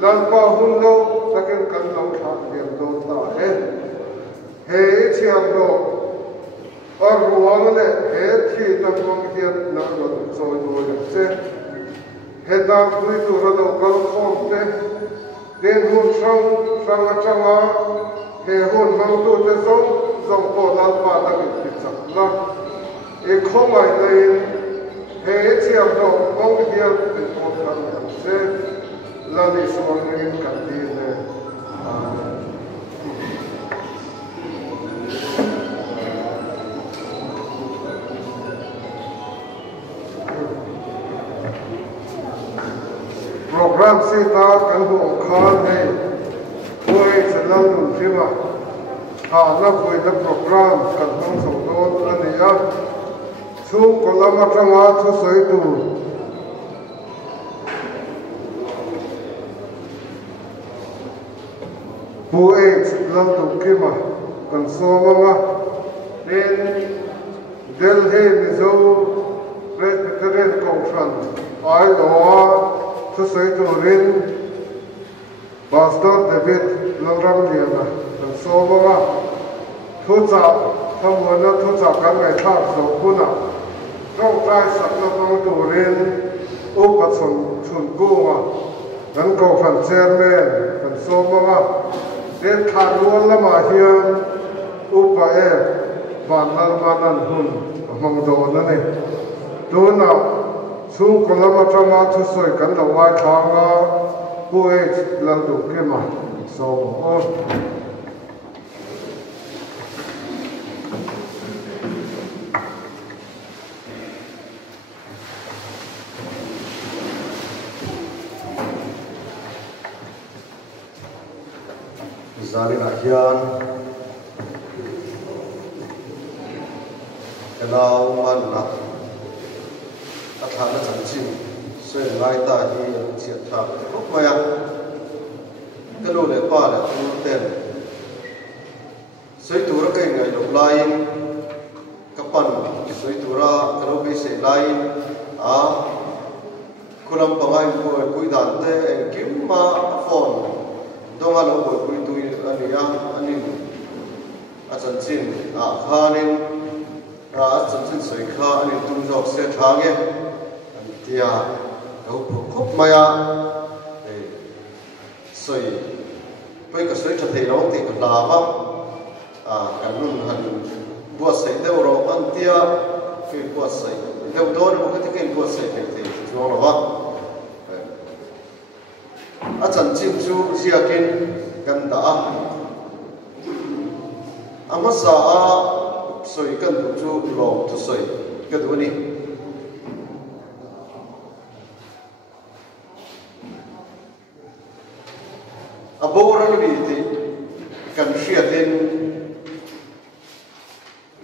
lalpa hunlo takin kan lo thak liam do ta he chiam lo or ruang le he thi ta ruang hian na lo choi do le che he da pui tu ro lo kal khom te den hun sang atanga he hun mang tu te zong ko lalpa takin pichak na e khomai le he chiam lo mong hian pe ko kan che lali suang rin kan di le program si ta kan hu khan he koi chalal nun thima ha na koi da program kan hong so don ania chu kolama tanga chu soi tu bu lal tu kima kan so mama den del he mizo presbyterian conference ai lo tu soi tu rin pastor David Lam liana kan so mama thu cha thamona thu cha kan ngai thak so kuna rong trai sak na tong tu rin u ka chun ku ma kan ko fan chairman kan so mama den tharual lama hian upa van lalmanan hun amang do na ne tuna chu kolama tanga chu soi kan lo wai thanga pu lan du kema so o Zali Ahian Kalau mana Athana Chanjin Soi Ngai Ta Hi Chiat Tha Khop Maya Kalau le pa le tu ten Soi tu ra kai ngai lok lain kapan soi tu ra kalau be se lain a kulam pangai ko kui dan te kim ma phone donga lo ko kui tu ania anin achan chin a khanin ra achan chin soi kha anin tum jok se thange an tia ko khop maya soi pai ka soi tha thei lo ti ka la ba a kan nun han bua sei de ro an tia ki bua sei de do ro ka ti ke bua sei te te jo lo ba achan chin chu siakin kan da amasa a soi kan du chu lo tu soi ka du ni abora ni ti kan siatin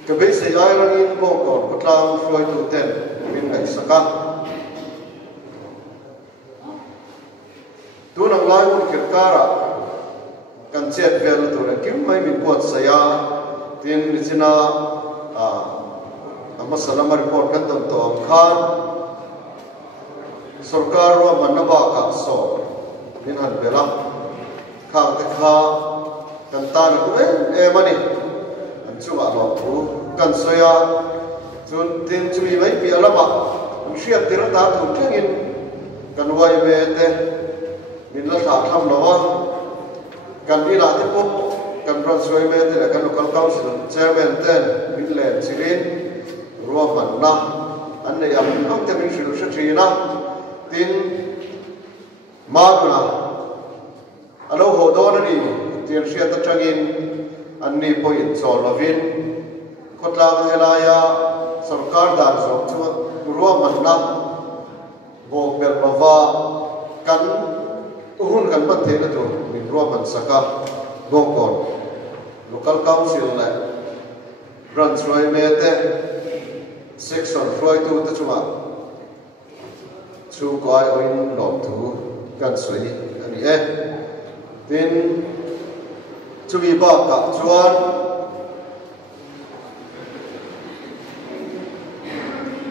ka be se ai ra ni bo ko patlang floi tu ten min ngai saka tu nang lai un kirkara kan chet vel tu ra kim mai min pot saya tin china a amasalama report kan dom to khan sarkar wa manaba ka so min han bela kha te kha kan ta na ku e mani an chu a lo thu kan soya chun tin chu mi mai pi alama shia tira ta thu kengin kan wai ve te min la tha tham lo wa kan ni la te po kan ron soi me te kan local council chairman ten min len chirin ruwa man na an ne am nok te min shiru shi na tin ma na alo ho do na ni tin sia ta changin an ni po in chol lovin khotla helaya sarkar dar so chu ruwa man na bo bel bawa kan uhun kan pat the na to min ruwa man saka gongkon local council la branch roi me te section roi tu ta chuma chu koi oin lom thu kan soi ani tin chumi ba ka chuan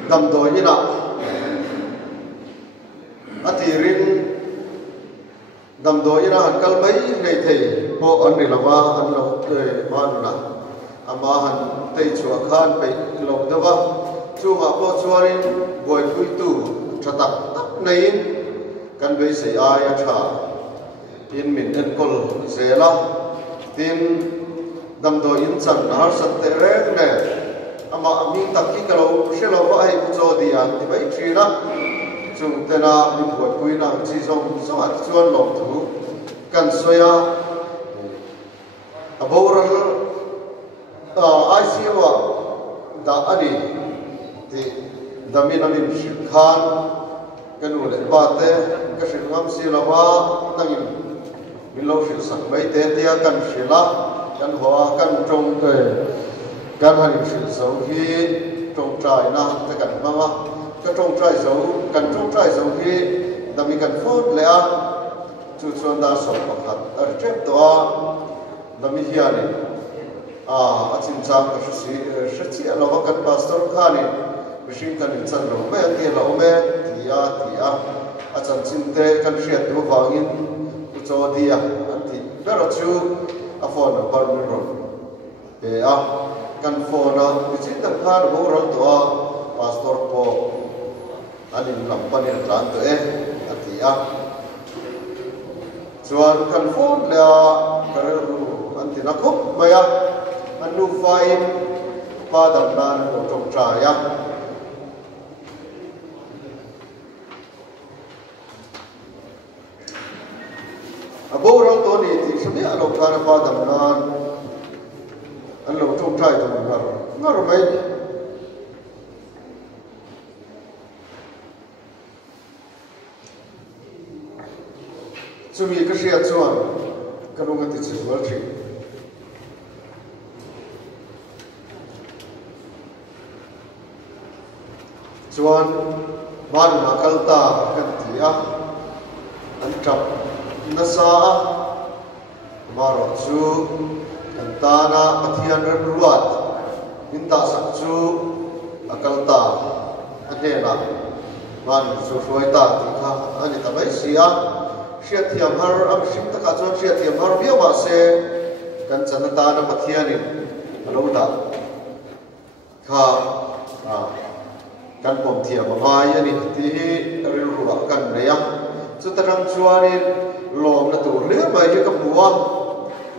dam doi ni na ati rin dam do ina han kal mai nei thei po an ni lawa an lo te manuna ama han tei chua khan pe lo dawa chu ma po chuarin boi pui tu thatak tak nei kan be sei aya tha in min en kol zela tin dam do in chan har sat te re ne ama mi tak ki kalo shelo wa ai cho di an ti bai trina chung tena mi boi pui na chi song so at chuan lo thu kan soya aboral ai siwa da ani ti damin amin khan kan ule pate ka shil ngam si lawa nangin min lo shil sak mai te tia kan shila kan hoa kan trong te kan hanin shil so hi trong trai na ka kan mama ka trong trai so kan trong trai so hi dami kan phone le a chu chuan da so pakhat ar trep to a dami hiani a chin chang ka si chi lawa kan pastor khani mishim kan in chan ro me ti lo me tia a chan chin te kan hriat du wangin u cho dia an ti bero chu a phone number mi ro pe a kan phone a chin tam khan bo ro to a pastor po anin lampanin tlan to a ti a chuan kan phone le a kareru an ti na khop maya an nu fain pa dam nan ko tong tra ya abo ro to ni ti sami alo kana pa dam nan an lo tong trai to ngar mai chumi ka ria chuan ka ronga ti chi wal thi chuan man ma kalta kan tia an trap nasa maro chu kantana pathian ran ruat inta sak chu akalta adela man chu hruaita ti kha ani tabai sia sia thiam har am sim taka chuan sia thiam har biawa se kan chanata na pathianin aloda kha kan pom thiam ngai ani ti ril ruwa kan leya chu tarang chuanin lom na tur le mai hi ka buwa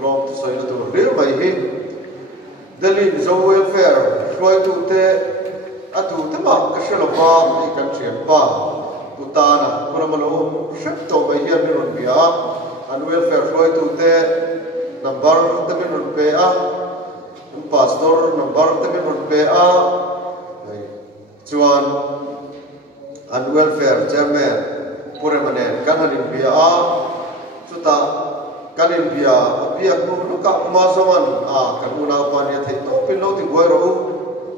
lom tu soi na tur le mai hi dalin zo welfare roi tu te atu te ma ka shelo pa ni kan thiam pa putana kuramalo shep to mai hi an ron bia an welfare roi tu te number te min ron pe a pastor number te min ron pe a chuan an welfare chairman puremanen kanin bia a chuta kanin bia ku luka ma zoman a kanuna pania the to pilo ti goiro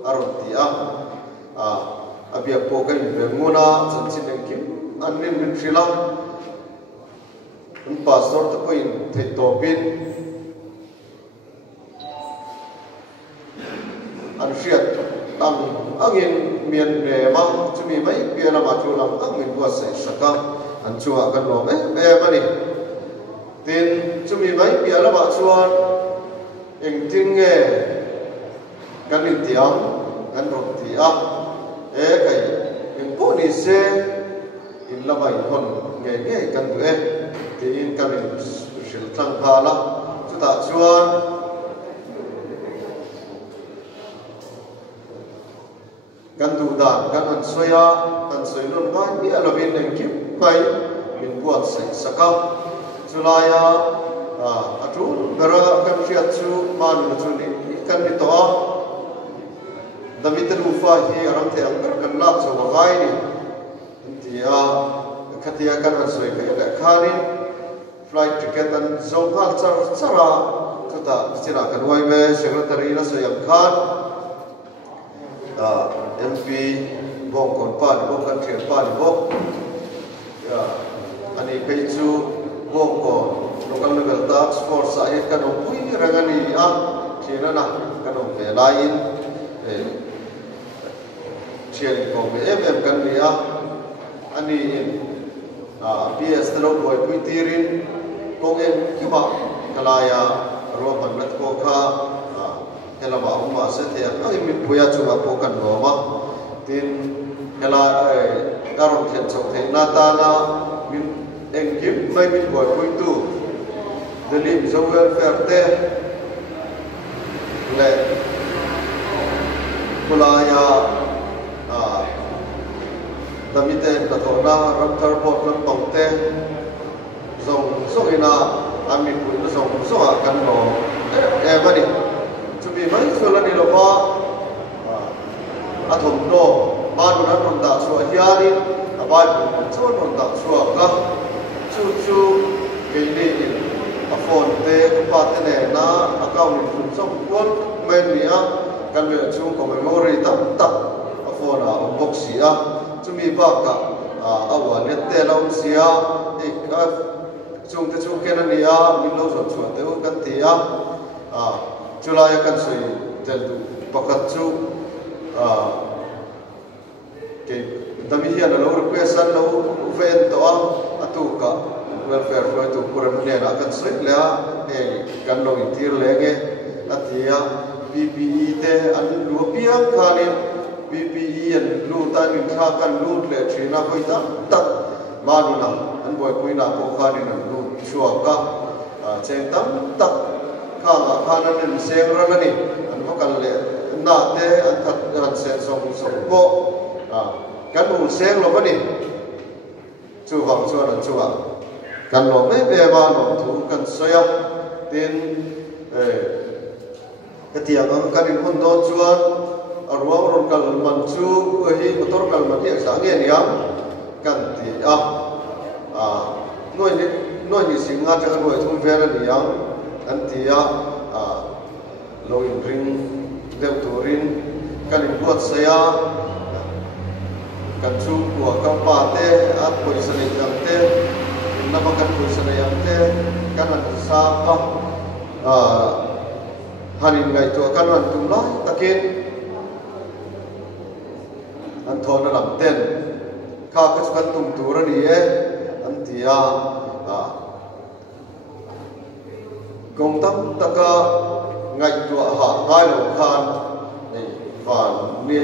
aron ti a abia po kan bemuna chanchin kim anin min trila un pastor to point the to pin an shiat angin mian ne ma chumi mai piala ma chu lam angin wa sai saka an chua kan lo me mani tin chumi mai piala ma chuan eng ting nge kan in tiang kan ro ti a kai in pu ni se in la bai hon nge kan du tin kan in shil tlang phala chu ta chuan kan du dan kan an soya kan soi non ngai mi alovin eng kim pai min buat sai saka chulaya atu bera kan ria chu man na chu ni kan ni to damit lu fa hi aram the ang kan la chu wa gai ni intia khatia kan an soi kai la kharin flight ticket an zo hal chara chuta sira kan wai me secretary na soyam khan MP bong kon pa ni bong kan thian pa ni bong ani pe chu bong ko local level task force ai kan pui rangani a thina na kan ve lain thian ko me kan ni a ani PS telo boy pui tirin kong em kima kalaya ro man lat ko kha helama umma se the ai mi puya chunga po kan roma tin hela darong thian chok the na ta na min engim mai min boy pui tu delim zo welfare te le kulaya damite tatona rakar pot lam pangte zong soina ami pui na zong so kan no bani to be mai so la ni lo pa athom no ma du na ron da so hiari abai chon ron da so ka chu ke ni a phone te pa te ne na account ni som kon men ni a kan le chu ko memory ta ta a phone a box ya chu mi ba ka a wa le te lo sia e ka chung te chu ke na ni a min lo so chu te kan ti a Julai kan sui tentu pakat chu ke dami hian lo request an lo ven to atu ka welfare flow tu puram ne na kan sui la e kan lo intir lege atia PPE te an lu piang khanin PPE an lu ta nin tha kan lu le thina koi ta tak manuna an boy puina ko khanin an lu chua ka chen tam tak khanga khana nen seng ranani an vakal le na te an khat ran sen song song bo kan u seng lo bani chu wang chuan an chuwa kan lo me be ba no thu kan soya tin katia kan in hon do chuan arwang ron kal man chu hi motor kal man hi sa nge niam kan ti noi ni singa cha noi thum vera niang antia lo in ring deu turin kan in buat saya kan chu ko ka pa te at poison in te nama kan poison yang te kan an sa pa hanin ngai to kan an tum la takin an thona lam ten ka ka kan tum tur ni e antia công tác taka ngày tua hạ hai đầu khan này và ni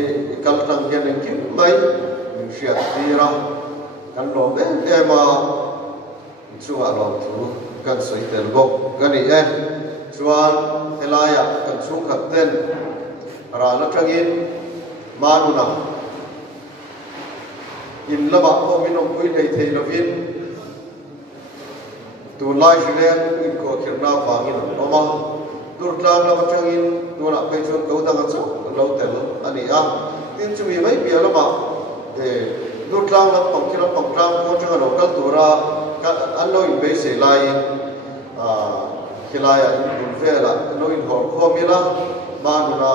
căn tăng hiện nay kiếm mấy mình sẽ đi ra căn đồ bé em mà chua lòng thú căn sấy tiền gốc cái này em chua helaya căn xuống khát tên ra nó trang in mà nu nào in là bạn có mình ông quý này thầy là viên tu lai shrian in ko khirna wangin oma turtlang la batangin tu na pe chon ko dang chu lo tel ani a tin chu mi mai pia la ma turtlang la pong kira pong tlang ko chang lo kal tura ka an lo in be se lai khilaya in ve la lo in hor kho mi la ma na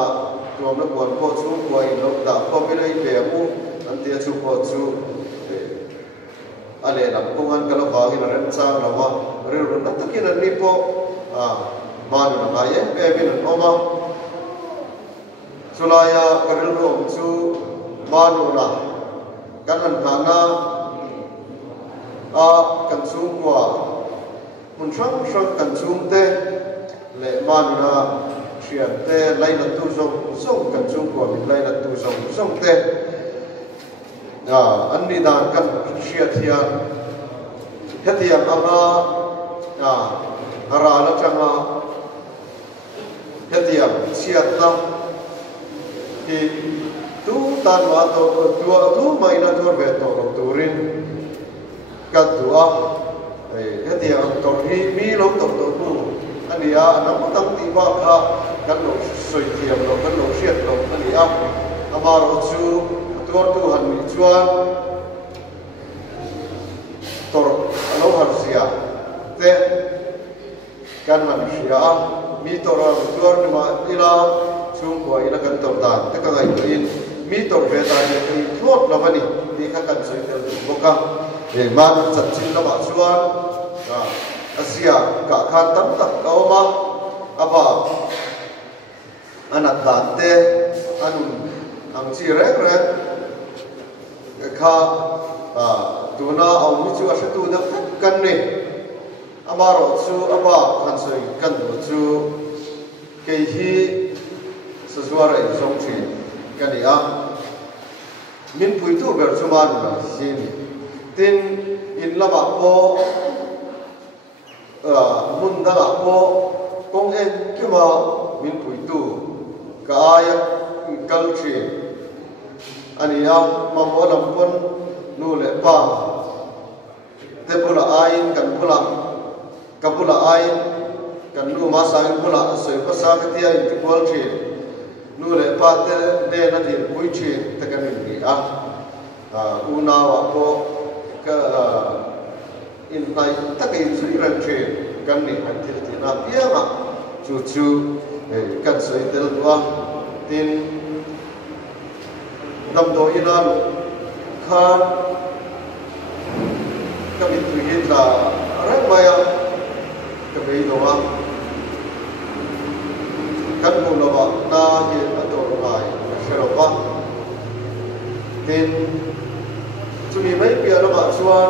tu na kon ko chu ko in lo da ko mi lai pe mu an tia chu ko chu ale lam kongan kala wagi na ren sang lawa re ro na takin an nipo man na ga ye be bin oma sulaya karil ro chu manu na kan an thana kan chung kwa mun sang kan chung te le manu na thian te lai na tu song kan chung kwa min lai na tu song te an ni dan kan sia thian hetiam anga ara la changa hetiam siat na ki tu tan wa to tu mai na to be to turin ka tua hetiam to hi mi lo to tu ania na mo tang ti ba kha kan lo soi thiam lo kan lo siat lo ania amaro chu tu han mi chuan tor alo har sia te kan man sia mi tor tuar ni ma ila chung ko ila kan tor dan te ka ngai in mi tor ve ta ni ki thot la bani ni kha kan soi tel boka e man chat chin la ba chuan asia ka khan tam tak ka ma aba anat dan te anun ang chi rek rek kha tuna au mi chu a tu da kan ne amaro chu aba khan soi kan do chu ke hi sasuara in song chi kania min pui tu ber chuman na sin tin in lama po mun da po kong en kima min pui tu kaya kalchi ania mamolam pon nu le pa te pula ain kan pula kapula ain kan nu ma sang pula soi pa sa ka tia in kwal chi nu le pa te de na din pui chi ta kan ni una wa ko ka in tai ta kai zui ran chi kan ni kan ti ti na pia ma chu chu kan soi tel wa tin nam do inan khan kami tu kita orang maya kami doa kan mula na hin atau ramai serapa tin cumi mai biar nama suan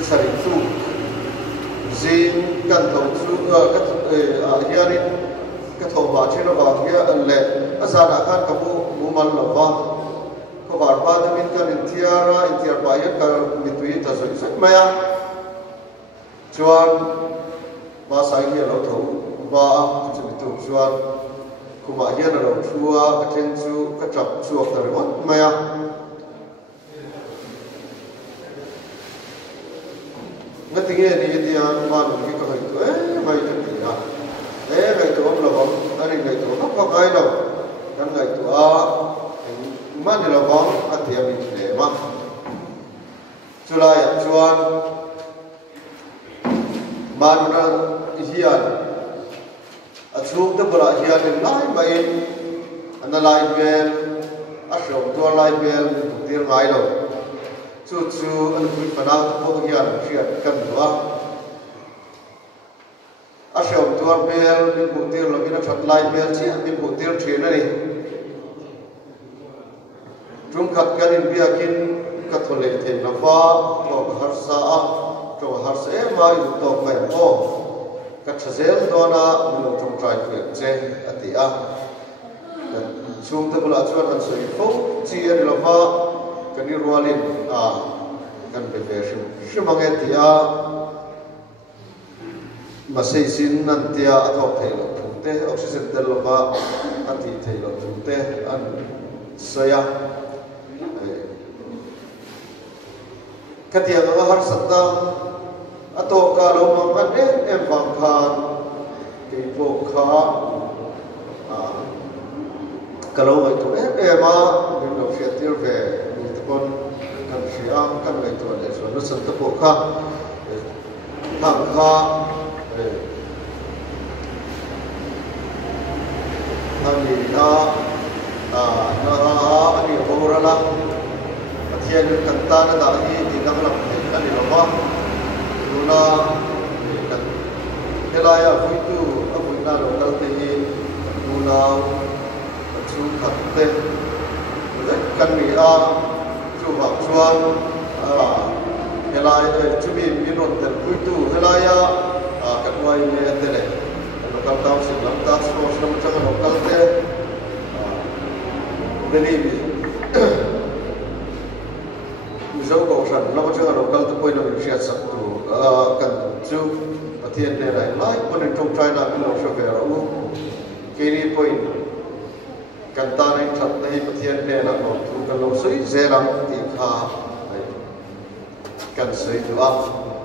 disari tu zin kan tahu tu kat hiarin kat tahu baca nama dia le asal akan kamu mumal lava ko barba de min kan intiar bayar kan mitui ta soi soi maya chuan ba sai hi lo tho ba chu tu chuan ko ba hian lo thua ka chen chu ka chap chu ta ro maya ngati nge ni dia ma no ki ko hai tu mai ta ti ya ngai tu om lo ba ani ngai tu ka ka kai lo kan ngai tu man la bang atia mi le ma chula ya chuan man na hian a chuk te bra hian lai mai an lai bel a shom to lai bel dir ngai lo chu chu an pui pana ko hian hian kan wa a shom to bel min bu dir lo min that lai bel chi min bu dir thina ni trung khát cái in bia kin các thôn lệ thì nó pha to har sa to har sa mai to mai po các chazel do na mình trong trai chuyện che atia chung te bula chuan an soi fo chi an lo pha kan ni rualin kan be ve shimang atia mà xây xin nan tia athok thei lo thute oxygen tel lo ba ati thei lo thute an saya katia nga har satta ato ka lo mang em bang khan ke po kha ka lo ngai to ma min lo fiat tir ve ni te kon kan siang kan ngai to le so no san te po kha thang kha ani na ani horala hian kan ta na da hi ti dang lam ani lo ma luna kan helaya fuitu afuina lo kal te hi luna chu khat te kan mi chu ba chuan helaya chu bi minon tel fuitu helaya kan wai me te le lo kal ta sin lam ta so sam chang lo kal te beni dấu cầu sản nó chưa đầu câu tôi nó bị sạt sập tủ cần chú và thiên này lại lái con đường trong trai nào cũng là sập về rồi khi đi point cần ta nên thật đây và thiên này là một thứ cần lâu suy dễ lắm thì khá cần suy thứ âm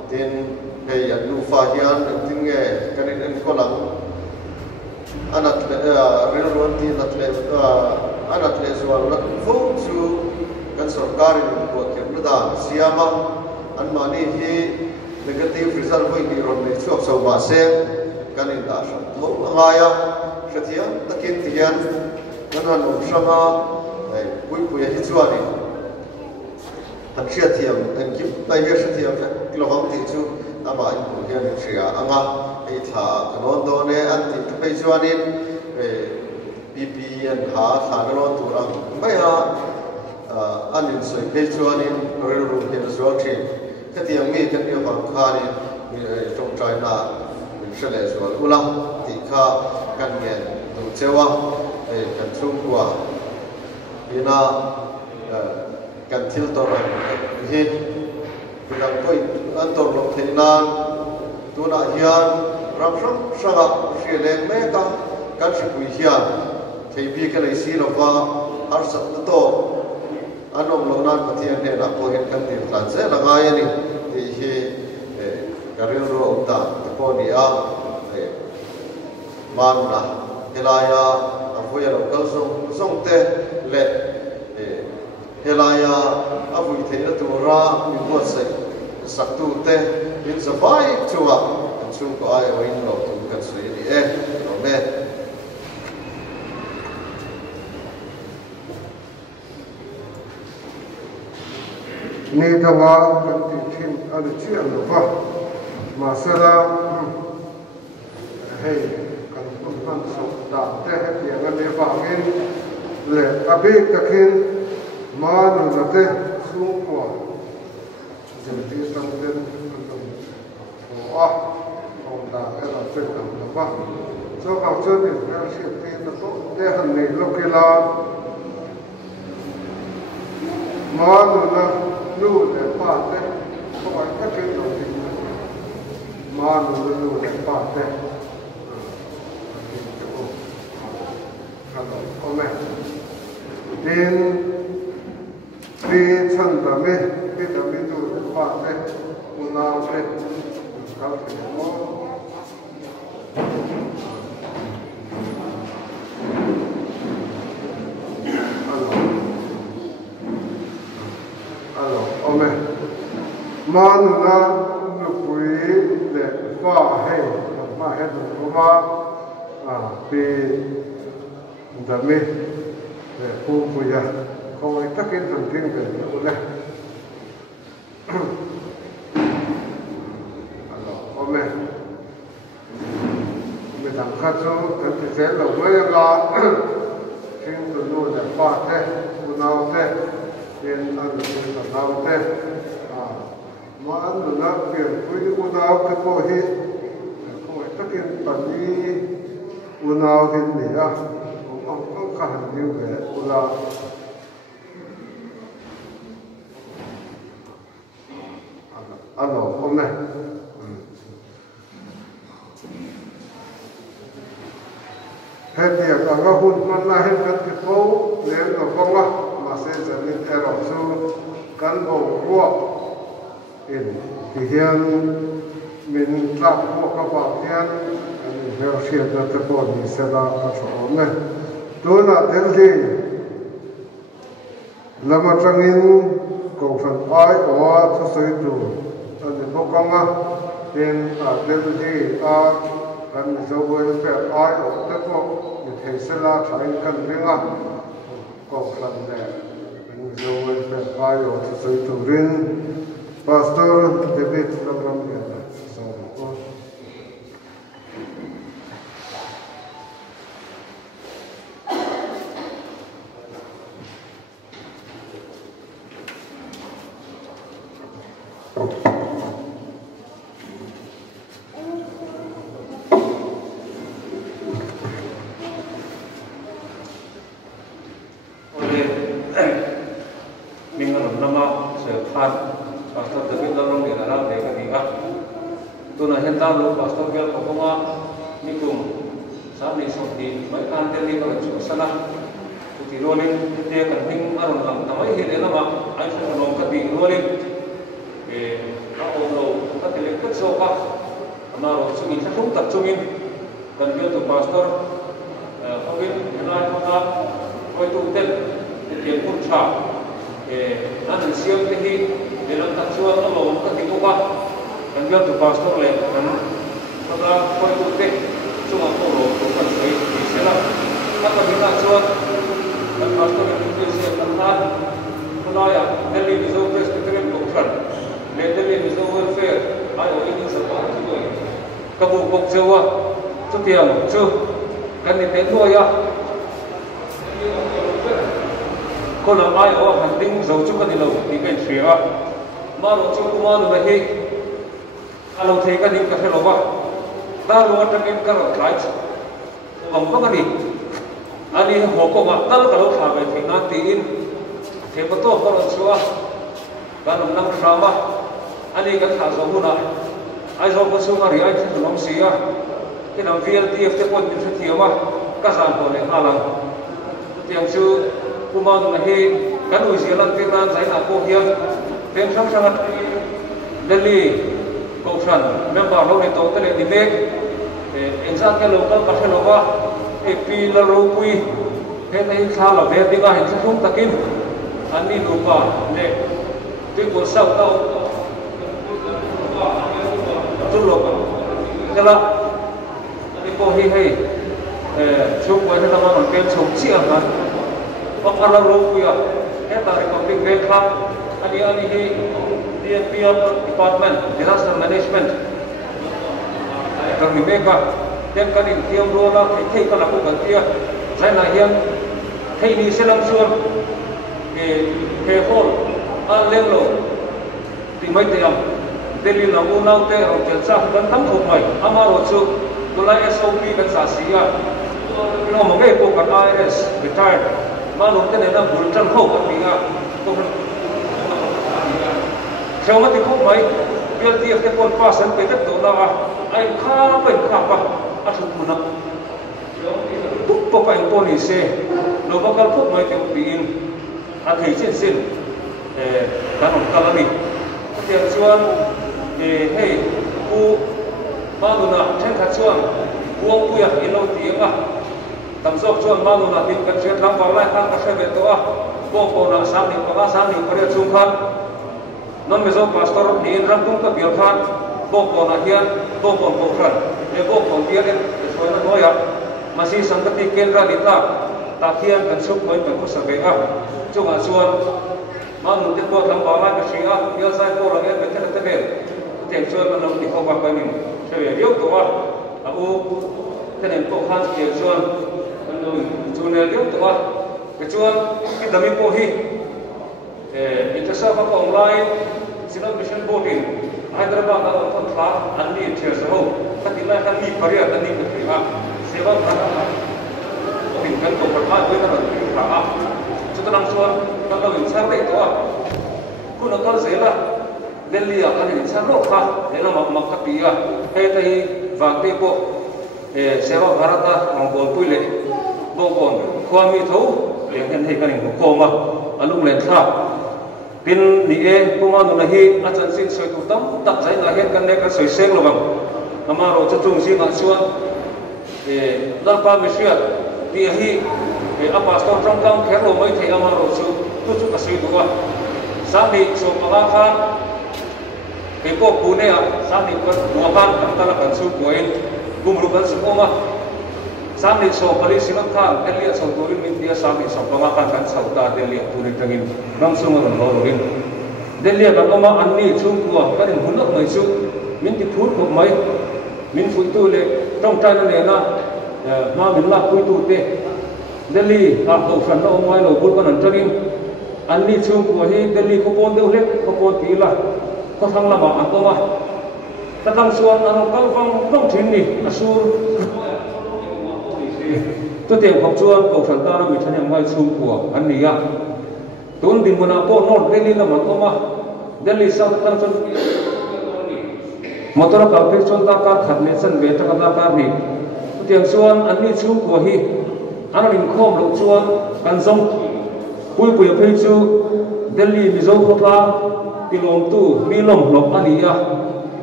tiền hay nhận đủ pha hiền tin nghe cái này anh có lắm anh đặt real one tiền đặt lệ anh đặt lệ rồi là vô chú kan sarkar ni ko kemda siama an mani hi negative result voi ni ron ni chuak so ba se kan in da sha tho ngaya shathia takin tian kan han shama pui pui hi chuani han shathia an ki bai ya shathia ka kilowam ti chu ama in ko hian shia anga ei tha kanon do ne an ti pai chuanin pp an ha thangalo turang bai ha anh in soi pe chuan in rel rum hian zual thin ka tiang mi kan ni bang kha ni trong trái na mình sẽ lấy rồi ula thì kha căn nghiền đủ chewa để căn chung qua ina căn thiếu tổ hi bilang thôi an tổ lộc thế nan tu na hiền ram ram sang phía lên mấy cái căn sự quý hiền thì bị cái này xí là va har sat to anh ông lâu nan phát hiện này là có hiện căn tiền sản sẽ là ngay này thì cái riêng rồi ông ta có đi man na helaya avu ya lokal song te le helaya avu the na tura mi ko sai saktu te in zavai chuwa chu ko ai oin lo tu kan sui ni me ni dawa kan ti thin al chi al fa ma sala hey kan pun so da te he ya le fa ngin le abi takin ma nu na te su ko jem ti sang ten o ông ta cái là chuyện làm được ba số học sinh thì theo sự tin là tốt để hành nghề lúc kia là mà nó nuôi để phát đấy không phải các cái đồ gì mà nó nuôi để phát đấy con mẹ đến đi chân là mẹ đi là mẹ nuôi để phát đấy con nào đấy các cái mà nó lục quý để pha hay mà hết rồi mà thì đã mấy để phụ phụ gia không ai tất cả thần kinh về cái này alo mình làm khách số cái thì sẽ là mấy là khi tụi nó để pha thế tụi nào thế nên ăn tụi nào thế mà anh nó việc với u nào cái cô hi không phải tất nhiên tận đi u nào thì mình không khả năng như vậy u nào alo hôm nay hết việc ở các hônมันlà hết các cái phố nếu nó không á mà sẽ trở nên theo đọc sư cán bộ của thì hiện mình làm của các bạn hiện mình theo hiện ra cái bộ mình sẽ là các chỗ này tôi là đến gì là một trong những cổ phần ai ở thứ xây đủ anh bộ công á hiện ở đến gì anh sẽ với cái ai ở tất cả mình thấy sẽ là trái cần riêng á cổ phần này mình sẽ với cái ai ở thứ xây đủ riêng Pastor David program kita. Minggu nama sepan pastor David lorong di dalam mereka tiga. Tu nak hendak lu pastor dia pokoknya nikum sambil sopi mereka nanti ni kalau cuci sana. Jadi rolling dia kenting arun lam tamai hidup nama aisyah orang kati rolling. Kalau kita terlihat sopa, amaru cumi satu tak cumi dan dia tu pastor mungkin hendak kita kau tu hotel dia pun cah. Nanti siang ini dalam taksuan Allah kita tikuah dan dia tu pastor leh dan setelah kau itu teh cuma Allah bukan saya di sana kata kita taksuan dan pastor itu siap tentang penaya dari Mizo Presbyterian Bukan dari Mizo Welfare ayo ini sebab itu kabu bok Jawa tu tiang tu kan di tengah yaคนละไม่ว่าหันดิ้งเราจุกันที่เราที่เป็นเสียมาเราจุกมาดูไปที่ alo thei ka ning ka helo wa ta lo tangin ka ro trai om ko ani ani ho ko ma kal ka lo tha ve thei na ti in the pa to ko ro chua ka nom nam rama ani ka tha zo huna ai zo ko su ma ri ai thu nom sia ke nam VLTF te pon ni thi ma ka san ko le alang tiang chu kuma na he kan u zealand te ran zai na ko hian tem sang sang Delhi ko san member lo ni to tele ni me ensa ke local ka se lova e pi la ro pui he nei tha la ve di ga hin thum takin ani lu pa ne ti ko sau ta tu lo ka kala ani ko hi hei chu ko ne la ma ke chou chi a ma wa ka la ro pui a he ta ri ko ti ve kha ani hi DNPR Department Disaster Management kami mereka yang kali tiang rola thei kala ko kan tia sai na hian thei ni selam suar ke hol a lelo ti mai te am Delhi la unau te ro chen sa kan tam thok mai amaro chu tulai SOP kan sa sia no mo ge ko kan IRS retired ma lo te na bultan ho kan tia ko sau mà thì không mấy việc tiệc cái con pha sân cái đất tổ nào anh khá bệnh khá pa ăn sụp mùn bút bọc anh con đi xe đồ bao cao thuốc mấy tiếng pin ăn thấy trên xin cá nồng cá lami tiền xuân hey u ba đồ nào trên khát xuân buông bùi in lâu tiếng tầm sốc xuân ba đồ nào tìm cần chuyện làm vào lại tăng các xe về tổ buông bò nào sáng đi có sáng đi có điều chung khăn non mezo pastor ni in ram tung ka bil khan bo ko na hian bo ko khan e bo ko hian e so na noya masi sangati kendra ditla ta hian kan suk moi ko sa be a chunga chuan ma nu te ko tham ba la ka sia ya sai ko la ge be te be te chuan na no ti ko ba pa ni se ye yo to wa a u te nen ko khan ke chuan kan no chu ne yo to wa ke chuan ki dami ko hi Intersa ka online sila mission boarding Hyderabad na on track anni their so katila kan ni career anni ka seva bhara tin kan ko patha ko na ra chutanam so ka lo in sar dei to ku na kal zela Delhi a kan in sar ro kha ena mak ka pia he tai wa te ko seva bharata mongol puile bokon khwami tho leng hen he kan ko ma alung len tha pin ni e kuma nu na hi achan sin soi tu tam tak zai na hen kan ne ka soi seng lo bang amaro cha chung si na chuan dal pa mi sia ti hi a pastor trong kam khero mai thei amaro chu tu ka soi tu wa sa ni so pa kha ke ko pu ne a sa ni ko wa ban kam ta la kan su ko in gum ru kan su ko ma sa ni so pali sinam khan elia so turin min dia sa ni so pa kan sa ta Delhi turin tangin nang su ngor lo rin Delhi ba ma anni chung ko kan hunok mai chu min ti phur ko mai min fu tu le tong ta ne na ma min la pu tu te Delhi a ko fan no mai lo bul kan tangin anni chung ko hi Delhi ko pon de le ko pon ti la ko thang la ma an ko ma ta tang suan an kal fang tong thin ni asur tu tiang học chuan ko san ta na mi thanyam ngai chung ko an ni ya tun din bona po no Delhi la ma ko ma Delhi south tang chon motor ka pe chon ta ka khat ne san ve ta ka ta ni tu tiang chuan an ni chung ko hi an rin khom lo chuan kan zong pui pui pe chu Delhi mi zo ko pa kilom tu mi lom lop ani ya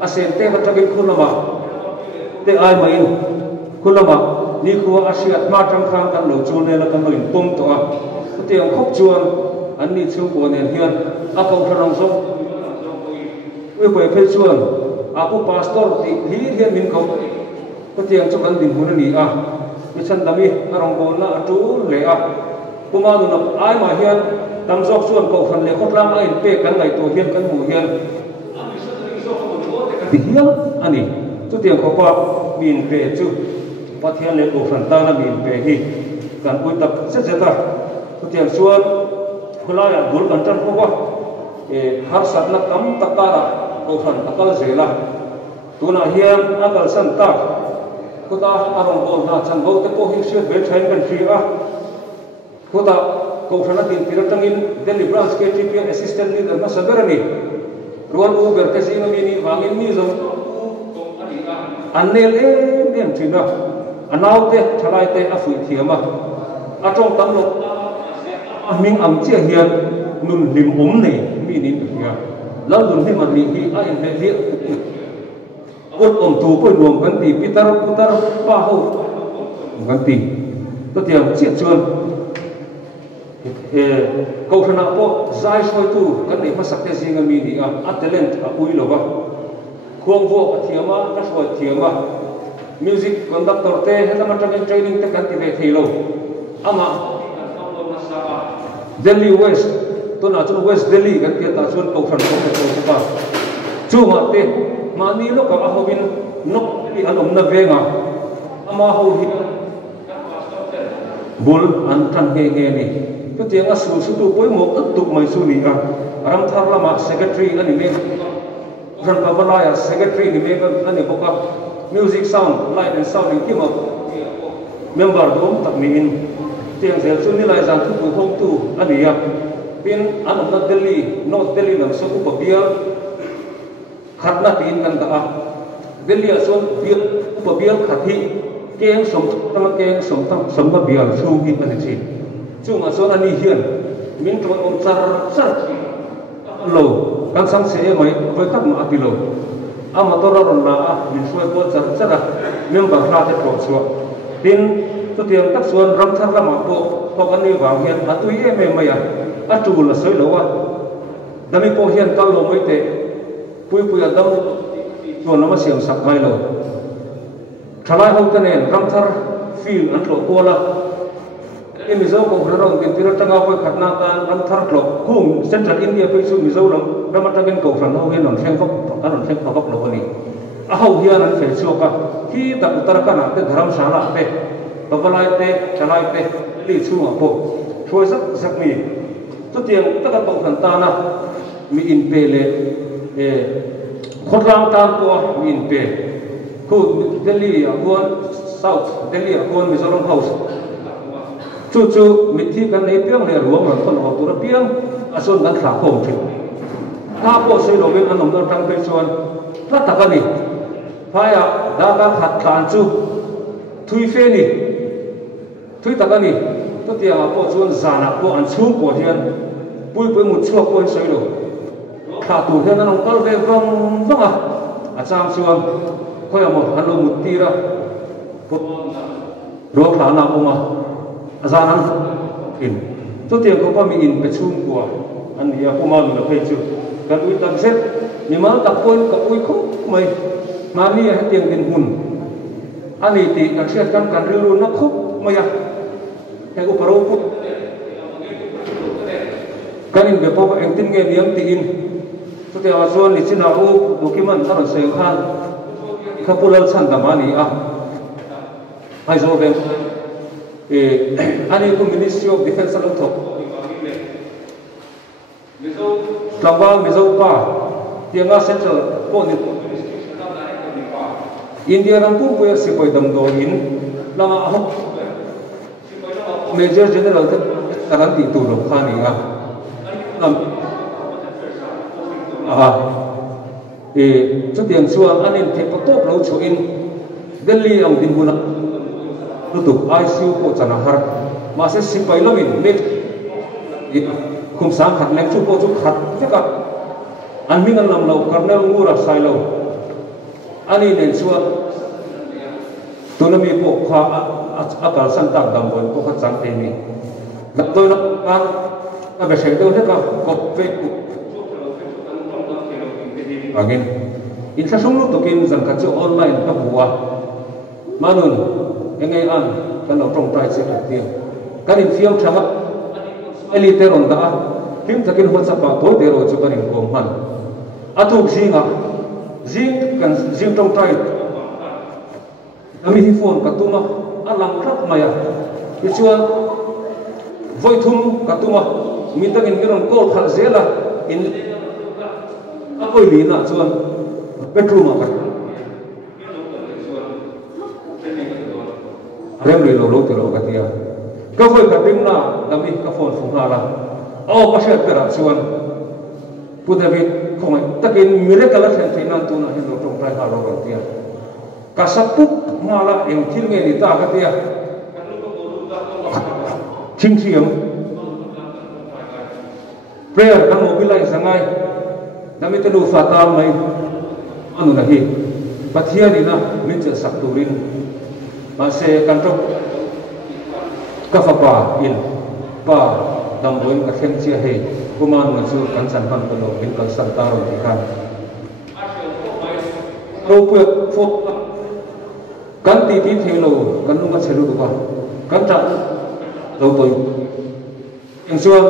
a sen te ka tagin khulama te ai mai khulama ni khuwa asiat ma tang khang kan lo chu ne la kan lo in pom to a tiang khop chuan an ni chung ko ne hian a ko tharong so we poi phe chuan a ko pastor ti hi hian min ko tiang chu kan din hun ni a mi chan dami arong bol na atu le a kuma nu na ai ma hian tam jok chuan ko phan le khotlam a in pe kan ngai to hian kan mu hian ti hian ani chu tiang ko pa min pe chu pathian le ko fan ta na min pe hi kan ui tak se se ta ko tiang suan khula ya dul kan tan ko ba har sat na kam takara ko fan akal zela tuna hiam akal san tak kuta arong bol na chan go te ko hi shit bel thain kan fi a kuta ko thana tin tira tangin Delhi branch ke chief assistant leader na saberani ruan uber ke sing mi ni wangin mi zo anel em thina anau te thalai te afui thiama atong tam lo ming am chia hian nun lim nei mi nin hian lam dun hi man li hi a in le li ot om tu poi nuam kan ti pitar putar pa ho kan ti to tiam chiat chuan ko thana po zai soi tu kan ni ma sak te singa mi ni a talent a ui lo ba khuang vo a thiama ka soi thiama music conductor te hetama training te kan ti ve thilo ama Delhi West to na chun West Delhi kan ti ta chun ko than ko pa chu ma te ma ni lo ka a hobin nok ni alom na venga ama ho hi bul an than ge ni to tianga su tu poi mo tu mai su ni a ram thar lama secretary ani me ran ka balaya secretary ni me ani boka music sound light and sound ki ma member dom tak ni in tiang zel chu ni lai jang thu hong tu ani ya pin an na Delhi North Delhi nam so ku pabia khatna tin kan da Delhi ason bial pabia khathi keng som tam keng som tam som ba bial su gi ani chi chu ma so ani hian min tro om char lo kan sang se mai voi tak ma apilo ama tora ron na min suai ko char member hla te tro chu tin to tiang tak suan ram thar lama po kan ni wang hian atui em mai atul la soi lo wa dami po hian kal lo mai te pui adam to nama siam sak mai lo thalai ho tane ram thar feel an lo ko la mi zo ko ron tin tira tanga ko khatna kan ram thar lo kum central India pe su mi zo lo ramatagin ko fran ho hian non thleng ko lo ni a ho hian an fel chu ka hi ta uttarakhand te dharamshala te babalai te chalai te li chu ma po choi sak ni to tiang ta ka to khan ta na mi in pe le khotlang ta ko mi in pe ko Delhi akon South Delhi akon Mizoram House chu mi thi kan nei piang le ruam ran kon ho tu ra piang ason kan thla khom thi ka po sei lo wen anom na tang pe chuan la ta ka ni phaya da ka khat khan chu thui fe ni thui ta ka ni to tia po chuan zana po an chung po hian pui mu chuak po sei lo kha tu hian an kal ve vang a chang chuan khoi amo halo mutira po ro thla na oma azanan in to tiang ko pa mi in pe chung ko an ya ko ma na pe chu kan ui tak set mi ma tak poi ka ui ko mai ma ni ha tiang din hun ani ti ka set kan rilu na khop maya he ko paro ko kan in be po eng tin nge niam ti in to te a so ni china u document ta se khan ka pulal chan da ma ni a ai zo ben ani ko Ministry of Defense al thok Tlambal Mizo pa tianga central ko ni India ram pu pu sipoi dam do in lama ahok Major General taran ti tu lo khani a chu tiang chuan anin the ko top lo chu in Delhi ang din huna lutuk ICU ko chana har ma se sipai lo in me khum sang khat lek chu po chu khat te ka an min an lam lo karnel ngura sai lo ani nen chuwa tunami po kha akal san tak dam boy ko khat chang te ni dak to na kan a be se do te ka ko pe again in sa sung lu tukin zan ka chu online ka buwa manun engai an kan lo tong tai se ti kan in fiam thanga eli te ron da kim takin hotsa pa to de ro chu kan in ko man atu jinga jing tong tai ami hi phone ka tuma alang thak maya ichua voi thum ka tuma mi takin kiron ko khal zela in akoi li na chuan bedroom ka rem ri lo lo ti lo ka tia ka foi ka rim na lami ka phone phung ha la o ka shet pera chuan pu David khong takin miracle thlen theinan tu na hin lo tong trai ha lo ka tia ka sapuk mala eng thil nge ni ta ka tia ching chiam prayer kan mobilize sangai nami te lu fatal mai anu na hi pathian ina min che sak turin ma se kan tok ka fa pa in pa dam boin ka khem chia he kuman na chu kan san pan ko lo min kal san ta ro ti kan ro pu fo kan ti ti thelo kan lu ma chelu ba kan ta lo toi eng chuan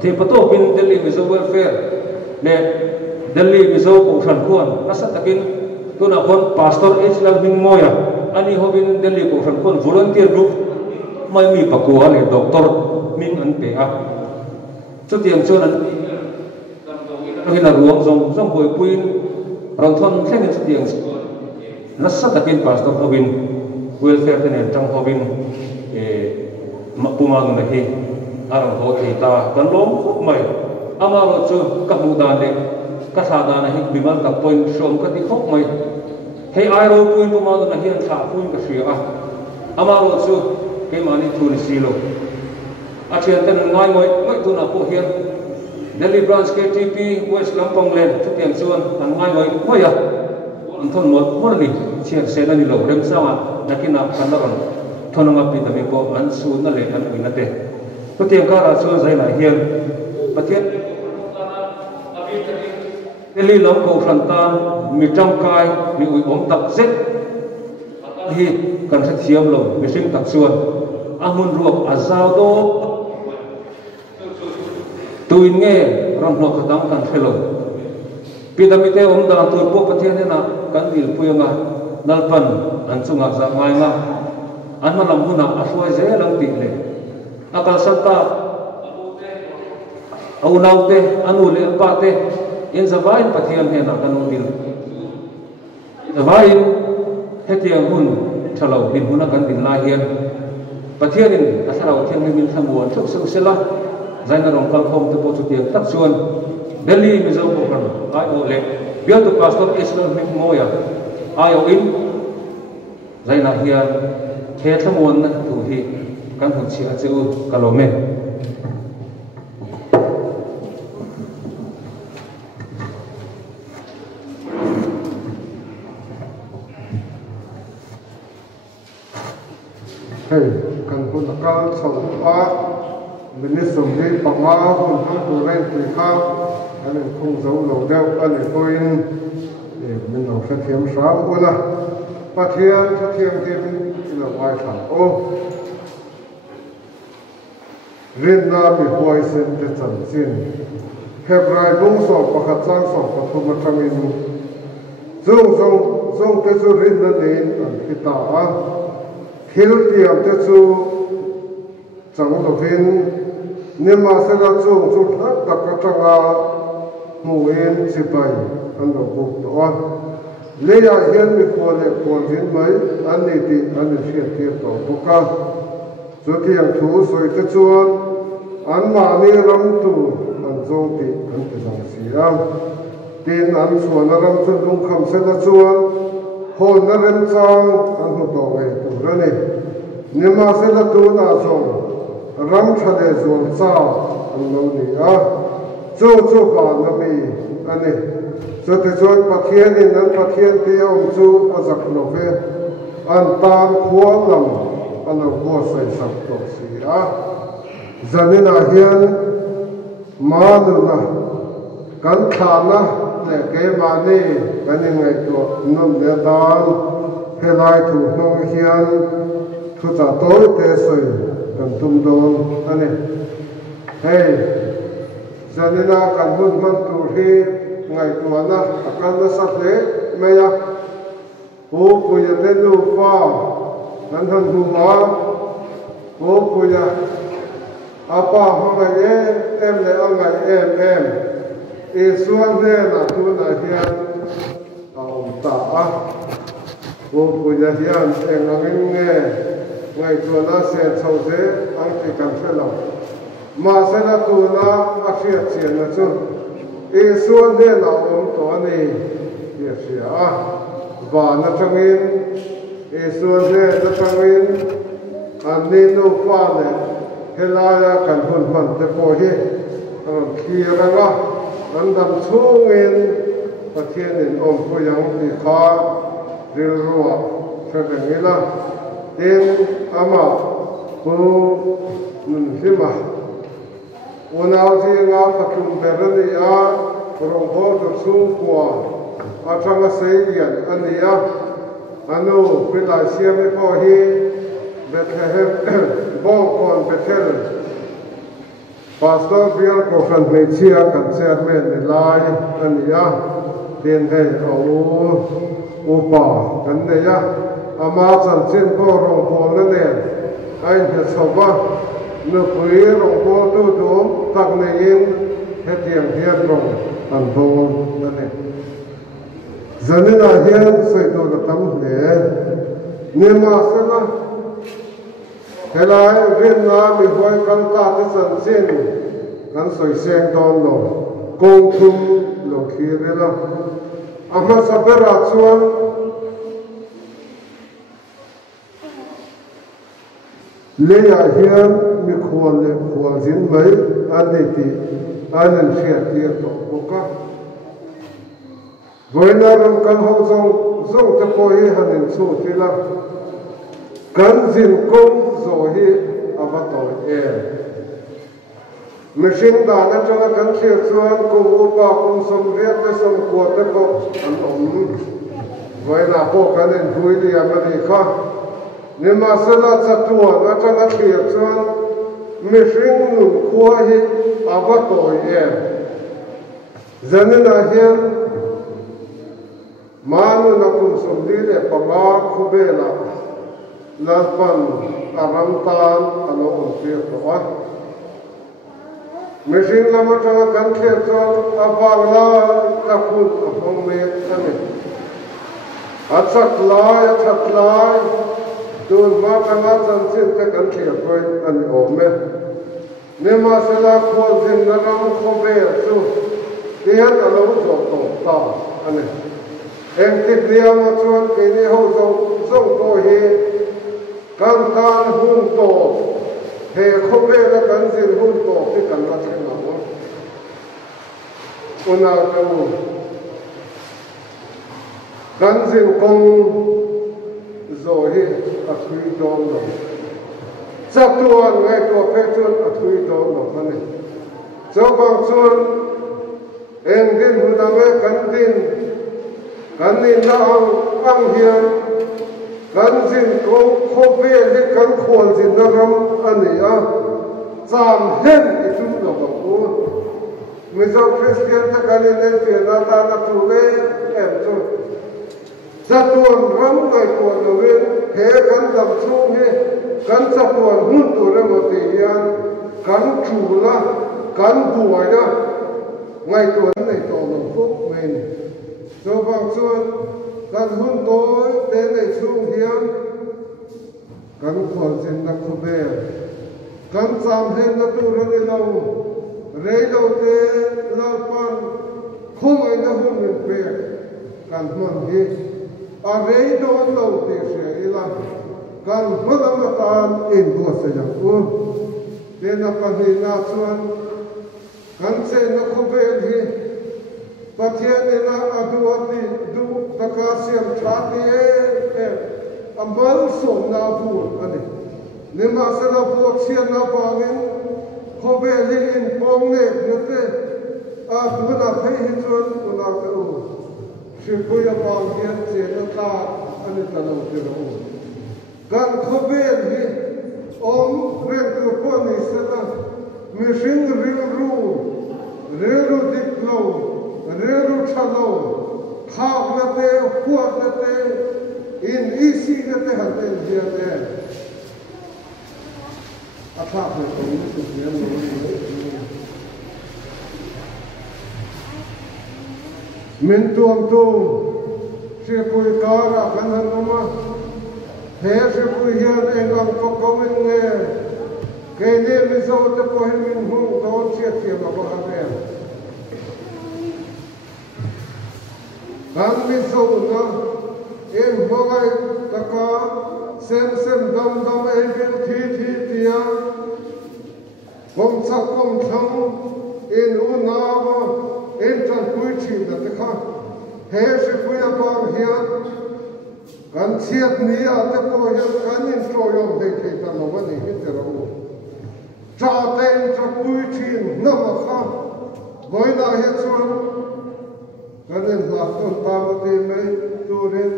thì bắt đầu bên Delhi Mizo welfare nè Delhi Mizo cũng sản khuôn nó sẽ takin tôi nói con pastor Islam bin Moya anh ấy bên Delhi cũng sản khuôn volunteer group mai mi pakua này doctor min anh pe à cho tiền cho anh khi nào ruộng dùng trong buổi queen rồi thôn khách đến tiền nó sẽ takin pastor bên welfare thế này trong bên Pumang này arang ho thei ta kan lom khop mai ama ro chu ka mu dan le ka sa da na hi bimal ka point som ka ti khop mai he ai ro puin ko ma na hi an tha puin ka sia ama ro chu ke mani thu ni silo a thian tan ngai ngoi tu na po hian Delhi branch KTP West Lampong Len chu tiang chuan an ngai ngoi ya an thon mot hor ni chiar se na ni lo rem sa ma nakina kan ron thonanga pi ta mi ko an su na le an ui na te có tiền cả là xuân dây lại hiền và thiết cái ly lóng cầu sản tan mi trong cai mi ui ốm tập chết thì cần sẽ thiêm lồng mi sinh tập xuân amun ruột à giao đô tôi nghe ram lo khadam kan phelo pidamite ôm da tôi po pathian na kan dil puyanga nalpan an chunga za mai nga an ma lam huna aswai ze lang ti le akal santa au naute anu le pate in zavain pathian he na kanu dil zavain hetiang hun thalo bin huna kan din la hian pathian in asarau thiang min thamuan thuk su sela zaina rong kal khom te po chu tiang tak chuan Delhi Mizo ko kan ai o le biar tu pastor Islam min moya ai o in zaina hian he thamuan na tu hi kan hu chi a chu kalome hey kan hu na kal chong a minis som ni pama hun han tu ren tu kha anh không giấu lầu đeo anh coi để mình làm phát thiêm sáu u na phát thiêm thì là ngoài thẳng ô riêng na bị hoài sinh để chẳng xin hẹp rai bung sọc và khát sang sọc và thu mặt trăng in dùng cái số riêng na đến khi ta thiếu tiệm cái số chẳng có viên nhưng mà sẽ là dùng chút hết tất cả trăng mù yên chỉ bay anh đọc bục đó lấy ra hiện bị quan viên mấy anh đi thì anh đi phiền tiệt đó bốc ca cho tiền thu soi cái chuan anh mà đi làm tu anh dùng thì anh phải làm gì à tiền anh xuân làm cho đúng khăm sẽ là chuan hồn nó lên trang anh hụt đồ về tu ra này nhưng mà sẽ là tu na dùng ram chale dùng sao anh lâu đi à chú bà nó bị anh ấy cho tới chuan pathian in anh pathian thì ông chú ở giặc nó về anh tan khua lắm anh ở khua say sập tổ sĩ à giờ nên là hiện mà nữa na cắn khăn na để cái mà này cái này ngày đó nôm để đan hay lại thủ nông hiện thu trả tối để soi cần tung đồn anh ấy hey giờ nên là cần hôn man tu thì ngày đó na cần nó sắp lễ mấy à ô bây giờ tên lu pha nan thân tu hóa ô bây giờ apa hôm nay em lại ăn ngày em Isuan thế là tu na hiền ông ta ô bây giờ hiền em nghe ngày tuần na sen sâu dễ ăn thì cần phải lòng mà sẽ là tuần na áp phiệt tiền là chứ Isu ne na to ni ye sia và na changin Isu ne na changin an ni no fa ne helaya kan hun man te po hi an khi ranga an dam chungin pathian in pu yang ti kha ril ruwa thangila tin ama pu nun hima unau ji nga phatum berani a rong ho do chu kwa atanga sei yan ania anu pila sia me po hi Bethlehem bon kon Bethel pastor biar ko fan me chia kan chairman ni lai ania tin he o pa kan ne ya ama chan chen ko rong ko na ne ai he soba no pui rong ko tu tu tak ne yin he tiang hian rong an bo na ne zanina hian sai to da tam ne ne ma sa na helai rin na mi hoi kan ta te san chen kan soi seng don lo kong thum lo khi re la ama sabera chuan le ya hian mi khwal zin mai an ti an shia ti to ka voina ram kan ho zong te po hi hanin chu ti la kan zin kong zo hi avato machine da na chona kan thia chuan ko upa kum som riat te som ko te ko an voina po kan en hui li amani kha ne ma sala chatua na chana thia chuan machine nu khwa hi avato zanina hian manu na kum som li le pama khubela lalpan aramtan alo onti toa machine lama changa kan khe chol abangla takut apong me ane athaklai dun ma kanga chanchin te kan khe koi ani ome ne ma sala khol din na ram khobe chu tian alo zo to ta ane em tik lia ma chuan ke ni ho zo to hi kan hun to he khobe la kan zin hun to ti kan la chen na mo una ka u kan zin kong zo hi a thui don lo cha tuan ngai to pe chun a thui don lo mane cho bang chun en din hu na me kan nin la ang hian kan zin ko khobe le kan khol zin na ram ani a cham hen I tu lo ba ko mi zo Christian ta kan ne te na ta na tu le em chu za tuan ram ngai ko no we he kan dam chu he kan cha tuan hun tu re mo ti hian kan chu la kan buai na ngai tuan nei to lo phúc men so bang chuan kan hun tối đến đây xuống hiếm kan khol sin na khobe kan cham hen na tu ran I lo rei lo te la pan khoi na hun ni pe kan mon hi a rei do lo te se ila kan hol ma tan in go se ya u te na pan hi na chuan kan se na khobe hi pathian ina aduati du takasiam chati amal som na bu ani nima sala bu chian na bangin khobe li in pong ne nute a buna phei hi chun una ka u shibuya bang hian che na ta ani ta lo te ro kan khobe hi om ren tu po ni sala machine ru dik lo Reru chalo, khab late, huat late, in isi late haten hiate. Athap le kong tu hian lo. Min tuam tu, se koi kara kan hanoma, thế sẽ vui hiền anh ông có công anh nghe cái nên mình dâu ta có hình mình hùng đón chia tiền mà có hàng em anh mình dâu nó em hoa ngay ta có xem đâm em biết thi tia công sắc công thắng em u na mà em chẳng vui chỉ là thế khác thế sẽ vui bằng hiềnกันเชียดนี้อาจจะพอเห็นกันยิ่งโจยองได้ที่ตลอดวันนี้ที่เราจ่าเต็งจะปุยชินน้ำมาข้ามบ่อยน่าเห็นส่วนกันเห็นหลักต้นตามตีไม่ดูเรื่อง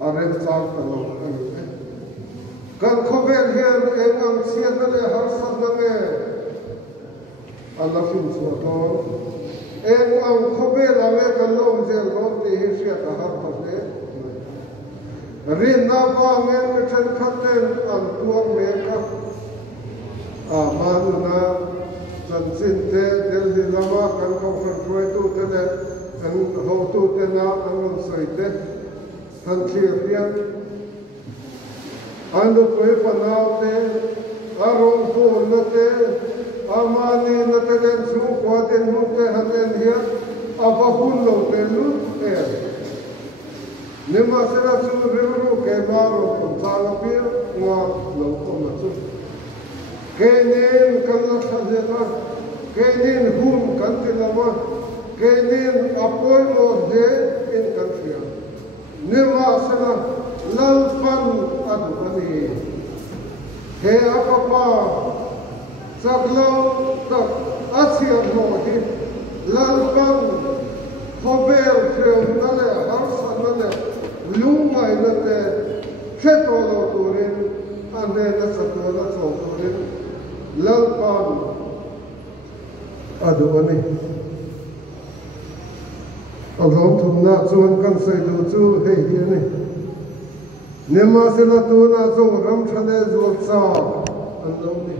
อะไรจ้างตลอดกันกันเขาเป็นเห็นเองอันเชียดนั่นแหละหักสันนั่นแหละอันละฟินส่วนตัวเองอันเขาเป็นอะไรกันลงเจริญลงที่เชียดหักคนนี้รินนาบ้าเงินไม่ฉันขัดเต้นอันตัวเมียครับมาดูนะฉันสิ้นเดือนเดือนที่ละมากันก็คนช่วยตู้เต้นอันเขาตู้เต้นอันนั้นสวยเต้นทันเชียร์เพียงอันดูไปฝันเอาเต้อารมณ์ฟูนั่นเต้อามานีนั่นเต้นสู้กว่าเต้นมุกเต้หันเล่นเฮียอาบะหุ่นลงเต้นลุเต้นี่มาเสร็จแล้วเรื่องรู้แก่มารู้คนสารพิษงาหลงคนมาสู้แก่เนี่ยกันละทันเจ้าแก่เนี่ยหุ่นกันที่ละมาแก่เนี่ยอภัยโมเดอินกันเสียนี่มาเสร็จแล้วลัลปันอันนี้เฮ้อปะปะสักแล้วตักอาเซียนโมดิลัลปันขบเบลเทียมนั่นแหละฮาร์สันนั่นแหละลุงไม่นั่นแหละแค่ตัวเราตัวเองอันเดียนสัตว์ตัวเราสองตัวเองลัลปันดูอันนี้เอาลงทุนน่าชวนกันใส่ดูจูเฮียนี่เนี่ยมาเสร็จแล้วตัวน่าส่งรำชันเดจวลซ่าอันนี้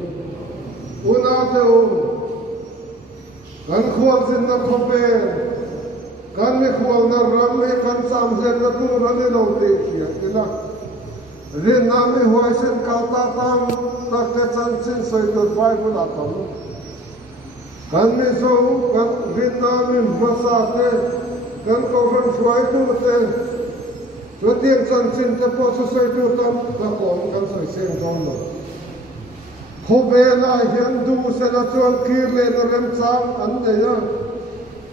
อุณาเดียวกันควรสินนักขบเบลกันไม่ควรนะรำไม่กันสามเซนนะตัวนั้นนี่เราเทียกันนะเรียนน้ำไม่หัวเส้นก้าวตาตามตักแต่จันทร์สิ้นสวยตัวไปคนละตัวกันไม่ส่งกันเรียนน้ำไม่มาสาเตกันก็คนช่วยตัวเตตัวเตียงจันทร์สิ้นจะพอสวยตัวตามตะโกนกันสวยเสียงกองหมดขบเบลาเห็นดูเสนาชวนคีเลนเริ่มสามอันเดีย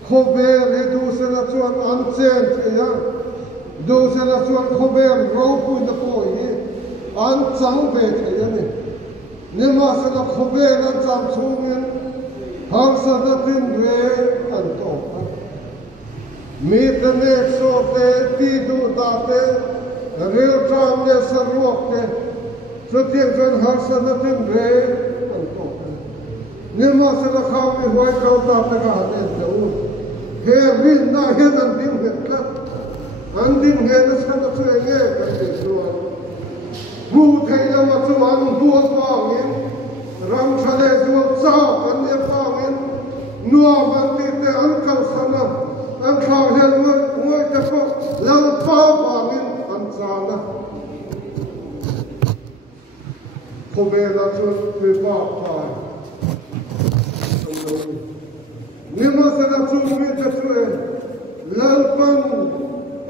ขบเบลดูเสนาชวนอันเจนเดียดูเสนาชวนขบเบลเราพูดตะโกนนี่อันจังเบลเดียนี่มาเสนาขบเบลอันจำชูเงินหางสันตินเวอันโตมีแต่เนกโซเตตีดูตาเตเรียวจามเนสรวกเตสุดที่จนหางสันตินเวอันโตนี่มาเสนาข้าวไม่ไหวเขาตาเตกาเนสเดอูเฮวินน่าเห็นอันดิ้งเห็นกันอันดิ้งเห็นสันติเงยกันเด็กส่วนหูเทียมมาส่วนหัวฟางอินรำชะเลส่วนเจ้ากันเนี่ยฟางอินนัวมันติดแต่อันเก่าสนะอันข่าวเห็นเมื่อจะพบแล้วฟ้าฟางอินอันจานะขบเบลชวนไปบ้าพายนี่มาเสด็จสู่มิตรช่วยลัลปัน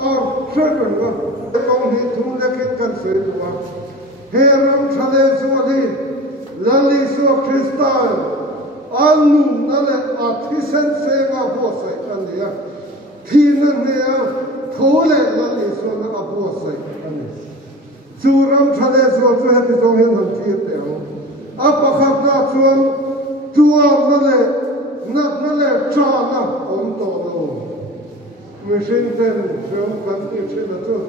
อาเชื่อกันว่าตรงนี้ทุ่งเล็กกันเสียว่าเฮรัมทะเลสวัสดีลัลลิสวคริสตัลอันนู้นนั่นแหละอาทิเซนเซงาบัวใส่กันเนี่ยที่นั่นเนี่ยทั่วเลยลัลลิสวนักบัวใส่กันเนี่ยสู่รัมทะเลสวัสดีที่ตรงนี้นั่นที่เดียวอัปขับน้าชวนตัวนั่นแหละนักนั่นแหละชานะผมโตโน่ไม่ใช่เต็มเชื่อกันที่เชื่อนะจ๊ะ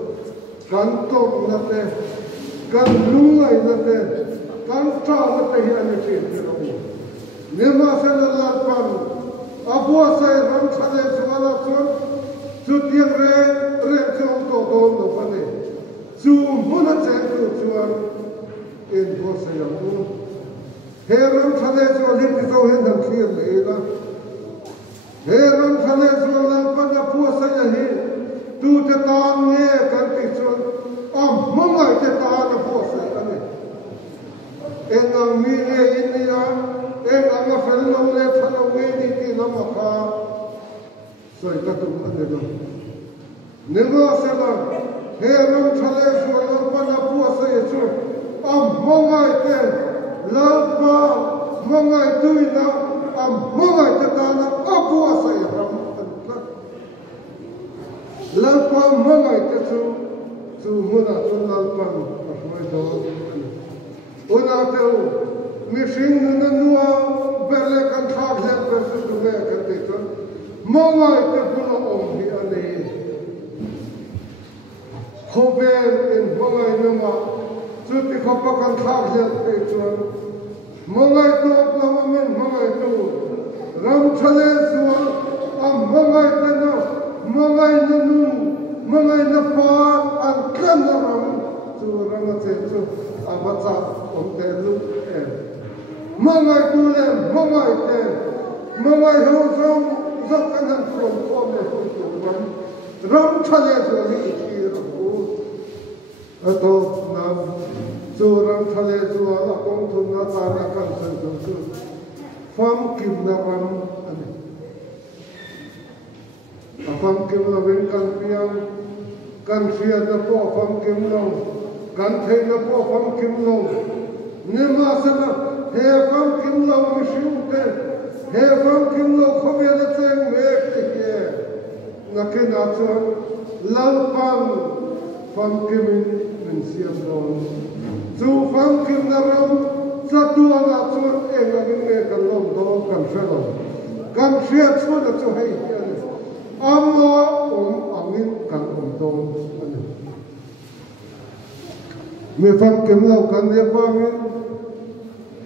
กันตกนั่นแหละกันลุงไอ้นั่นแหละกันชานั่นแหละอันนี้เชื่อเราเนี่ยมาเสด็จลัดปันอาบัวใส่รังทะเลสวรรค์ส่วนสุดยังเร่เชื่อโตโตโน่ปนนี้สู่มุนเจตุส่วนอินบัวใส่ยังนู้เฮรัมทะเลสวรรค์ที่เขาเห็นดังเขียนเลยนะเฮรัมทะเลสวรรค์ปัญญาพัวใส่ยังตูจะตามเนี่ยกันติดส่วนมังไงจะ anga fel lo le thalo nge ni ti na ma kha soi ka tu na de lo ne go se ba he ram thale so lo pa na pu se chu am mongai te lo pa mongai tu na am mongai te ta na apu se ram lo pa mongai te chu muna chu lo pa mai do una te machine na nuwa berle kan thak le per su tu le kan te tu mongai te pula om hi ane khobe in mongai numa chu ti khopa kan thak le pe chu mongai tu apla men mongai tu ram chale suwa am mongai te no mongai na nu mongai na pa an kan ram chu ram che chu abacha om te lu mongai tu le mongai te mongai ho song zok kan han from om le tu ram chale so ni ki ro ato nam chu ram chale chu ala kong thun na ta na kan san chu fam kim na ram ani fam kim na wen kan piang kan sia na po fam kim lo kan thei na po fam kim lo ne ma sana he fam kim lo mi shu te he fam kim lo khobe la cheng me te ke na ke na chu lal pam fam kim min siam don chu fam kim na ram sa tu na chu e na min me kan lo do kan shelo kan sia chu na chu hei amo amin kan don ani me fam kim lo kan le pa min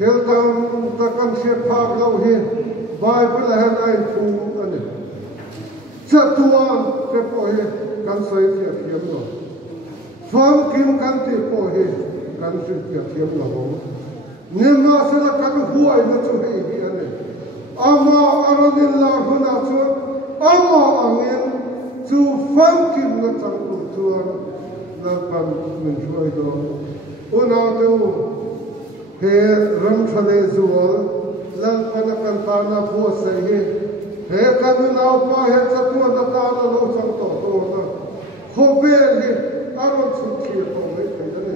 Hiltam takkan siapa kau he, Bible han ai fu ane. Satuan kepo he kan sai siap siap lo. Fam kim kan ti po he kan siap siap lo. Nema sila kan huai na tu he ane. Ama aranillah huna tu, ama angin tu fam kim na tang tuan lapan menjuai do. Una tu he ram chale zual lan pana kan ta na pu sai he kan na pa he chatu na ta na lo sang to na kho be he aron chu chi to me kai ne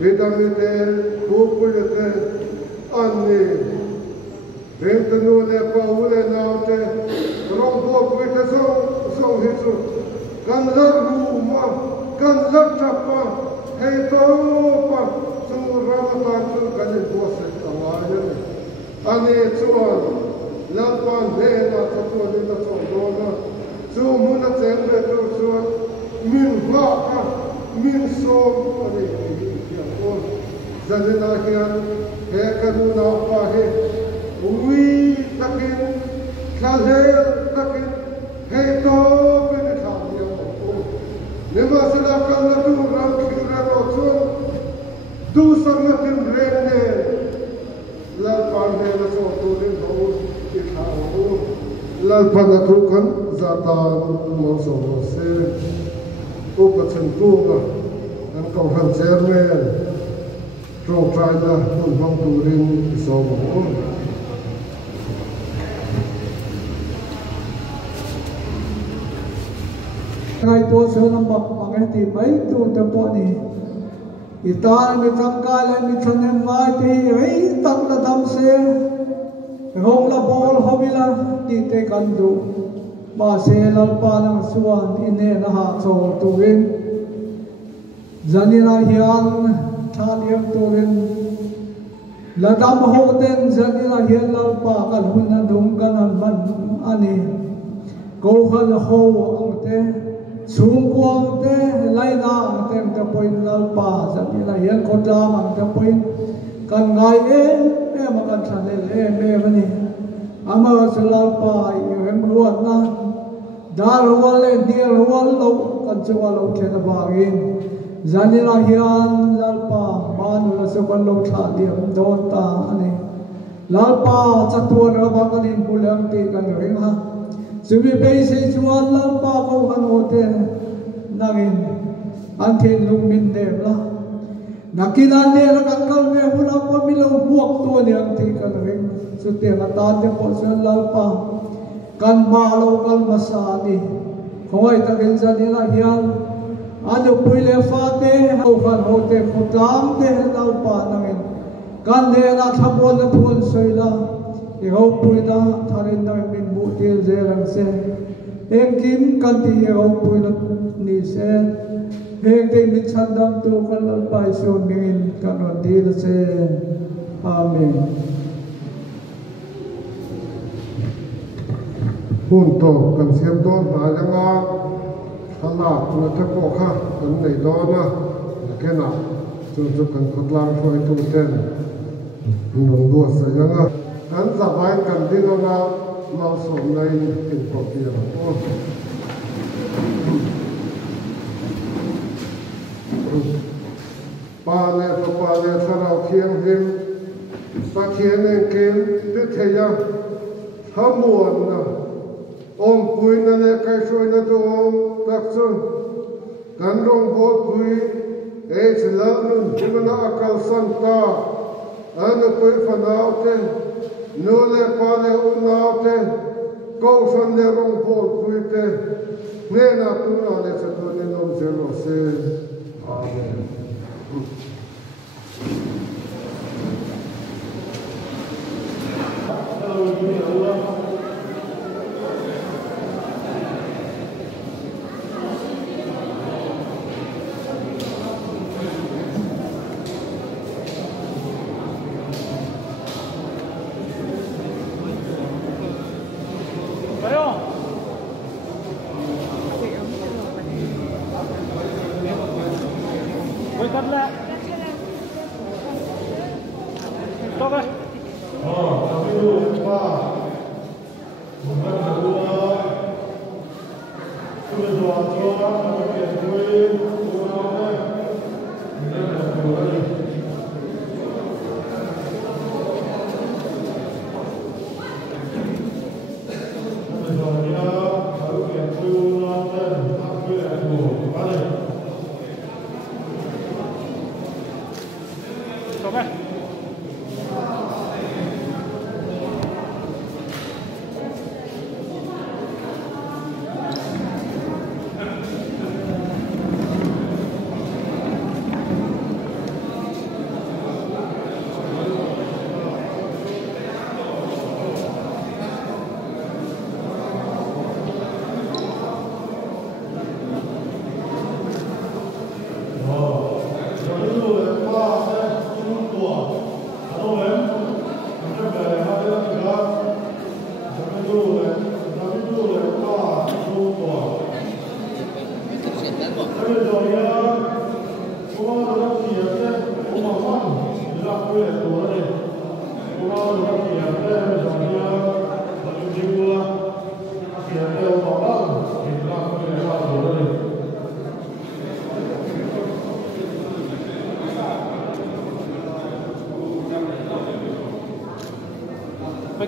vedam te ko pu le te an ne ren te no ne pa u le na te rom bo pu te so he chu kan lar ru ma kan lar cha pa he to pa Ramata tu kali bosa awalnya, ane cuan, lapan lena satu ni tak soalnya, semua cendera tu cuan, min baka, min som, ane yang pun, jadi nahian, hekanu napa he, ui takin, kalher takin, heto penetang yang pun, nema silakan latu ram kira rosun. Du sangatin rene lalpan ne la so tu rin ho ki thao lalpan tu kan zatan mo so se ko pachen tu ga an ko han chairman tro trai da hun hong tu rin so mo ngai to se nambak pangai ti bai tu te po ni Itan mi tangkala mi chanem mai te ei tak na dam se rong la bol hobila ti te kandu ma se lal pa na suan ine na ha cho tu win zanina hian thaliam tu win la dam ho ten zanina hian lal pa kal hun na dum kan an man ani ko khal ho ang te sung quang te lai na tem te point lal pa zani la hian ko da mang te point kan ngai e ma kan than le me mani ama salal pa em ruat na dar wal le dir wal lo kan chawa lo the na bangin zani la hian lal pa man la so kan lo tha diam don ta ani lal pa chatu ra ba kan in pulang ti kan ring ha Sumi bay say chuan lam pa ko kan hote nangin antin lung min dem la Nakilan dia nak kal me hula pamilo buak tu ni ang tingkal ring setiap atan dia posan lalpa kan balo kal masani koi takin zanila hial anu puile fate kan hote khutam de lalpa nangin kan le na thabon na thun soila ihau puida tharin na min butil zelang se engkim kan ti ihau puida ni se heng te min chandam tu kan lalpa iso min kan dil se amen punto kan siam don na janga khala na te ko kha kan nei do na kena chu kan khotlang foi tu ten nung do sa janga kan za bai kan dino na mau som nei in ko pia pa le sarau khiang him pa khian en kem te theya hamuan na om pui na le kai soi na to om tak chun kan rong bo pui e chila nun himana akal san ta anu pui fanau te nu le pa le unau te ko san le rong bo pui te ne na tu na le sa tu ni nom zero se amen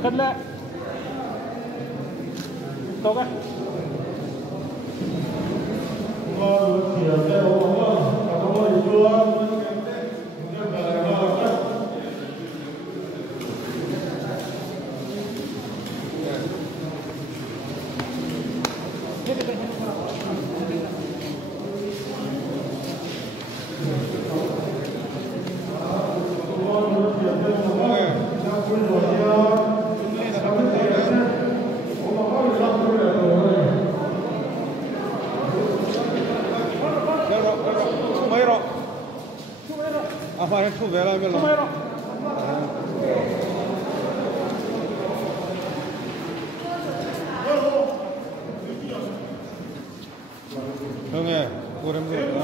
cất lại tốt á thu về lại bên này. Hương ơi, cô đem được đó.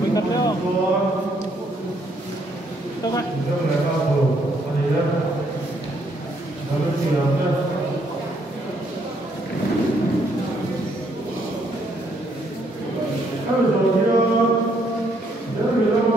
Mình cắt leo. Đâu vậy? Hãy subscribe cho kênh Ghiền Mì Gõ để không bỏ lỡ những video hấp dẫn.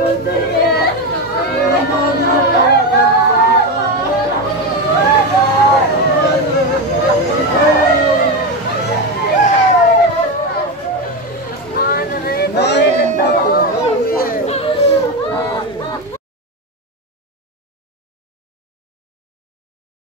Good day.